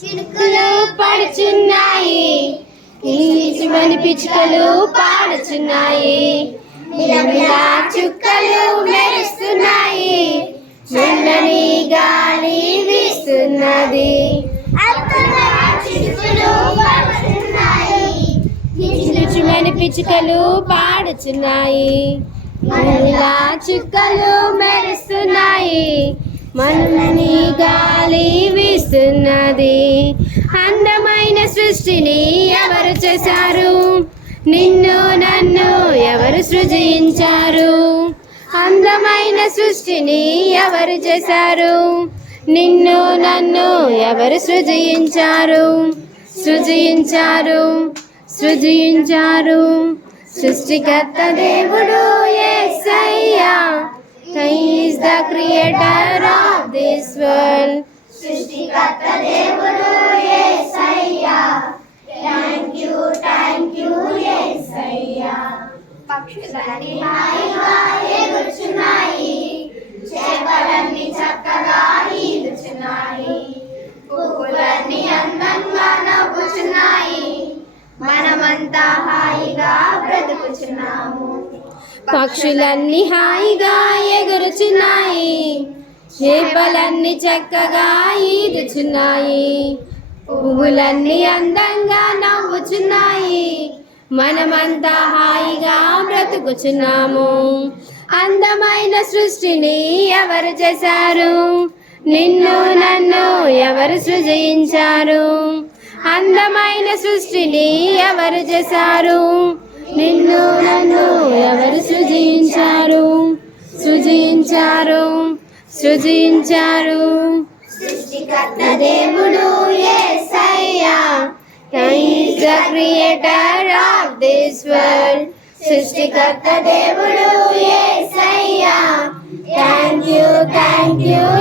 చినుకులు పడుచున్నాయి, కీచుమని పిచ్చుకలు పాడుచున్నాయి, మిలమిలా చుక్కలు మెరుస్తున్నాయి, చల్లని గాలి వీస్తున్నది. కిచుమని పిచ్చుకలు పాడుచున్నాయి, మిలమిలా చుక్కలు మెరుస్తున్నాయి, మనని గాలి వీస్తున్నది. అందమైన సృష్టిని ఎవరు చేశారు? నిన్ను నన్ను ఎవరు సృజించారు? అందమైన సృష్టిని ఎవరు చేశారు? నిన్ను నన్ను ఎవరు సృజించారు? సృజించారు సృజించారు సృష్టికర్త దేవుడు యేసయ్యా. He is the creator of this world. సృష్టికర్త దేవుడు యేసయ్యా. Thank you యేసయ్యా. పక్షులన్నీ హాయిగా ఎగురుచున్నాయి, చేపలన్నీ చక్కగా ఈదుచున్నాయి, పువ్వులన్నీ అందంగా నవ్వుచున్నాయి, మనమంతా హాయిగా బ్రతుకుచున్నాము. పక్షులన్నీ హాయిగా ఎగురుచున్నాయి, చేపలన్నీ చక్కగా ఈదుచున్నాయి, పువ్వులన్నీ అందంగా నవ్వుచున్నాయి, మనమంతా హాయిగా బ్రతుకుచున్నాము. అందమైన సృష్టిని ఎవరు చేశారు? నిన్ను నన్ను ఎవరు సృజించారు? అందమైన సృష్టిని ఎవరు చేశారు? నిన్ను నన్ను ఎవరు సృజించారు? సృజించారు సృజించారు సృష్టికర్త దేవుడు యేసయ్యా. He is the creator of this world. సృష్టికర్త దేవుడు యేసయ్యా. Thank you